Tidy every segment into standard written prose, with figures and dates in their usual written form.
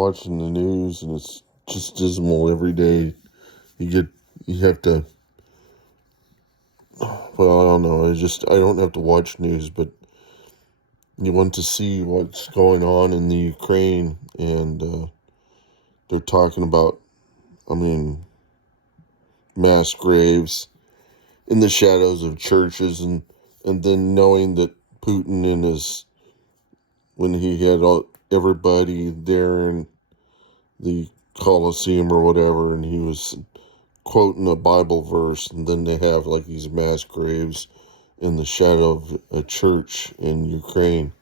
watching the news, and it's just dismal every day. You have to, well, I don't know. I don't have to watch news, but you want to see what's going on in the Ukraine, and they're talking about, I mean, mass graves in the shadows of churches, and then knowing that Putin in his, when he had everybody there in the Colosseum or whatever, and he was quoting a Bible verse, and then they have like these mass graves in the shadow of a church in Ukraine.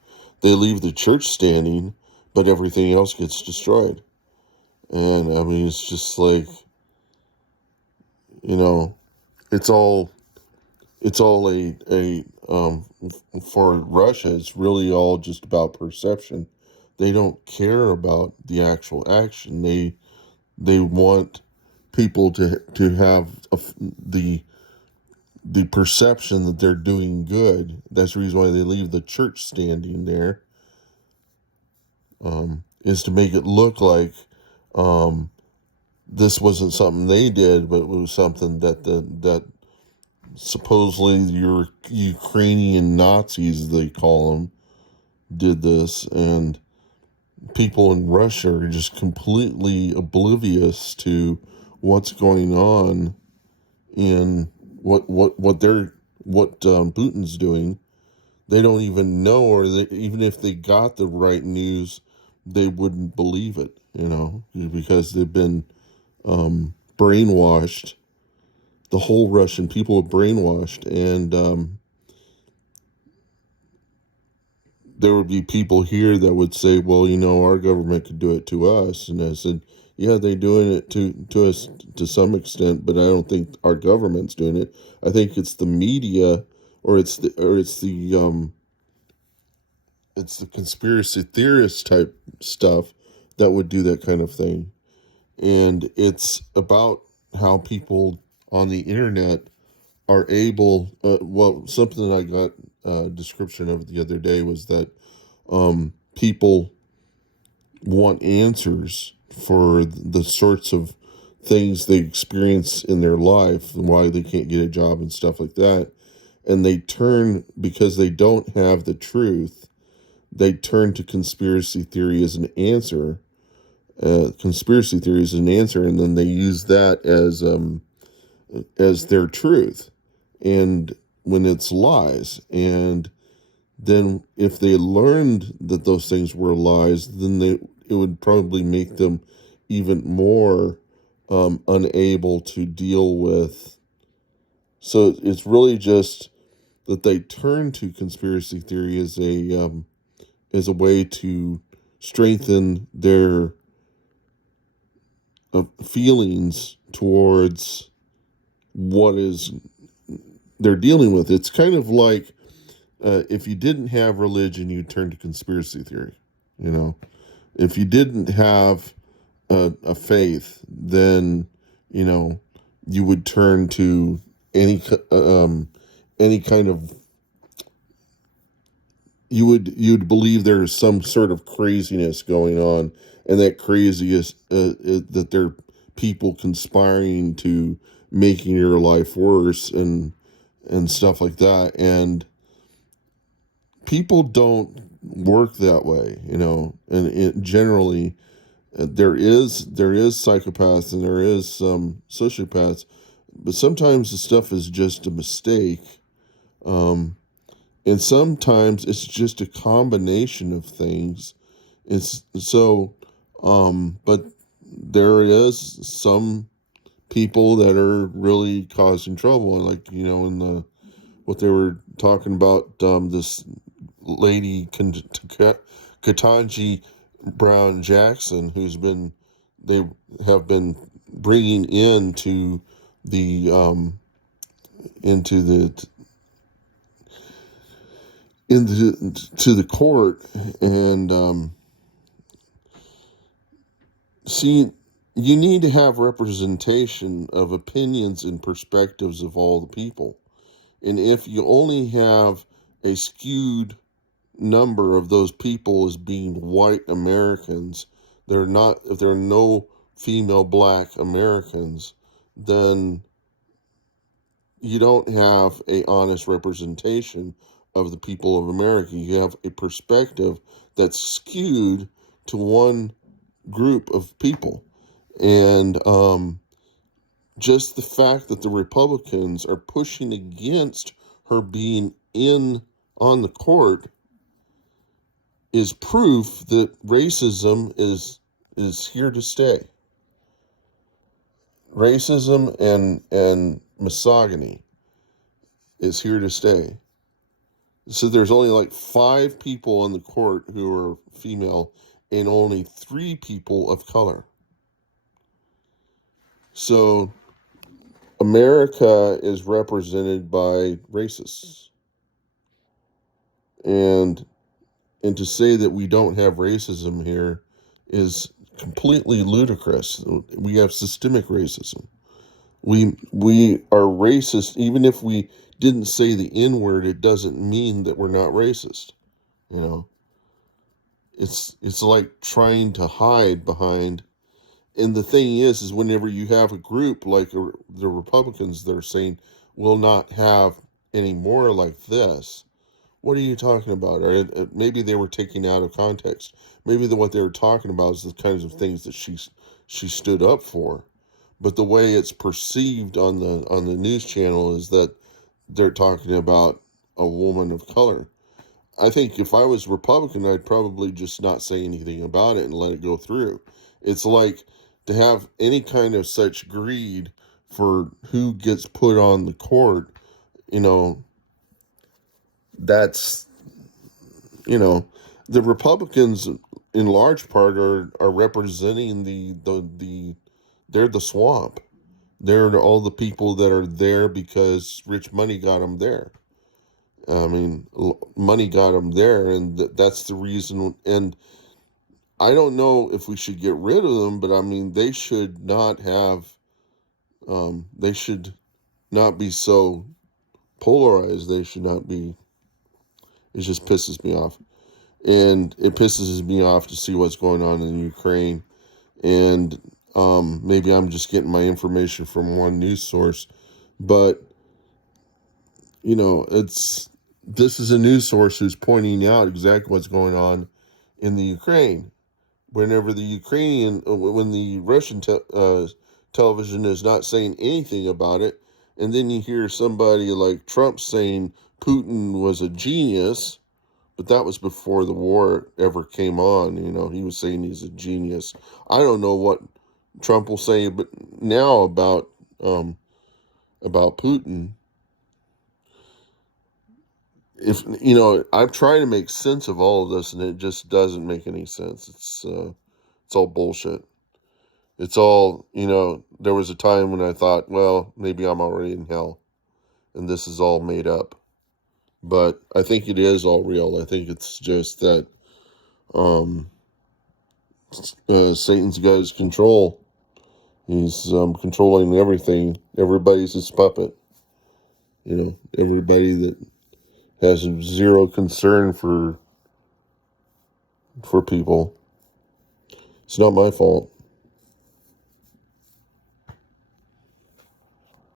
They leave the church standing, but everything else gets destroyed. And I mean, it's just like, you know, it's all for Russia, it's really all just about perception. They don't care about the actual action. They want people to have the perception that they're doing good. That's the reason why they leave the church standing there, is to make it look like um, this wasn't something they did, but it was something that supposedly your Ukrainian Nazis, they call them, did this, and people in Russia are just completely oblivious to what's going on in what Putin's doing. They don't even know, even if they got the right news, they wouldn't believe it, because they've been brainwashed. The whole Russian people are brainwashed, and there would be people here that would say, well, our government could do it to us. And I said, yeah, they're doing it to us to some extent, but I don't think our government's doing it. I think it's the media, or it's the conspiracy theorist type stuff that would do that kind of thing. And it's about how people on the internet are able, something I got a description of the other day was that people want answers for the sorts of things they experience in their life and why they can't get a job and stuff like that. And they turn, because they don't have the truth, they turn to conspiracy theory as an answer. Conspiracy theory is an answer, and then they use that as their truth, and when it's lies. And then if they learned that those things were lies, then it would probably make them even more unable to deal with. So it's really just that they turn to conspiracy theory as a way to strengthen their feelings towards what is they're dealing with. It's kind of like, if you didn't have religion, you'd turn to conspiracy theory. If you didn't have a faith, then you would turn to any kind of, you'd believe there is some sort of craziness going on, and that crazy is that there are people conspiring to making your life worse and stuff like that. And people don't work that way, and generally there is psychopaths and there is some sociopaths, but sometimes the stuff is just a mistake. And sometimes it's just a combination of things. It's so, but there is some people that are really causing trouble, like in what they were talking about, this lady Ketanji Brown Jackson, they have been bringing the into the into the court, and see, you need to have representation of opinions and perspectives of all the people. And if you only have a skewed number of those people as being white Americans, if there are no female black Americans, then you don't have a honest representation of the people of America. You have a perspective that's skewed to one group of people. And just the fact that the Republicans are pushing against her being on the court is proof that racism is here to stay. Racism and misogyny is here to stay. So there's only like 5 people on the court who are female and only 3 people of color. So America is represented by racists. And to say that we don't have racism here is completely ludicrous. We have systemic racism. We are racist. Even if we didn't say the N word, it doesn't mean that we're not racist. You know, it's like trying to hide behind. And the thing is whenever you have a group like the Republicans, they're saying we'll not have any more like this. What are you talking about? Or maybe they were taken out of context. Maybe what they were talking about is the kinds of things that she stood up for. But the way it's perceived on the news channel is that they're talking about a woman of color. I think if I was Republican, I'd probably just not say anything about it and let it go through. It's like to have any kind of such greed for who gets put on the court, you know, that's, you know, the Republicans in large part are representing they're the swamp. They're all the people that are there because rich money got them there. I mean, money got them there, and that's the reason. And I don't know if we should get rid of them, but I mean, they should not have. They should not be so polarized. They should not be. It just pisses me off, and it pisses me off to see what's going on in Ukraine, and maybe I'm just getting my information from one news source, but you know, this is a news source who's pointing out exactly what's going on in the Ukraine. Whenever when the Russian television is not saying anything about it, and then you hear somebody like Trump saying Putin was a genius, but that was before the war ever came on. You know, he was saying he's a genius. I don't know what Trump will say, but now about Putin. If you know, I'm trying to make sense of all of this, and it just doesn't make any sense. It's all bullshit. It's all, you know. There was a time when I thought, well, maybe I'm already in hell, and this is all made up. But I think it is all real. I think it's just that Satan's got his control. He's controlling everything. Everybody's his puppet. You know, everybody that has zero concern for people. It's not my fault.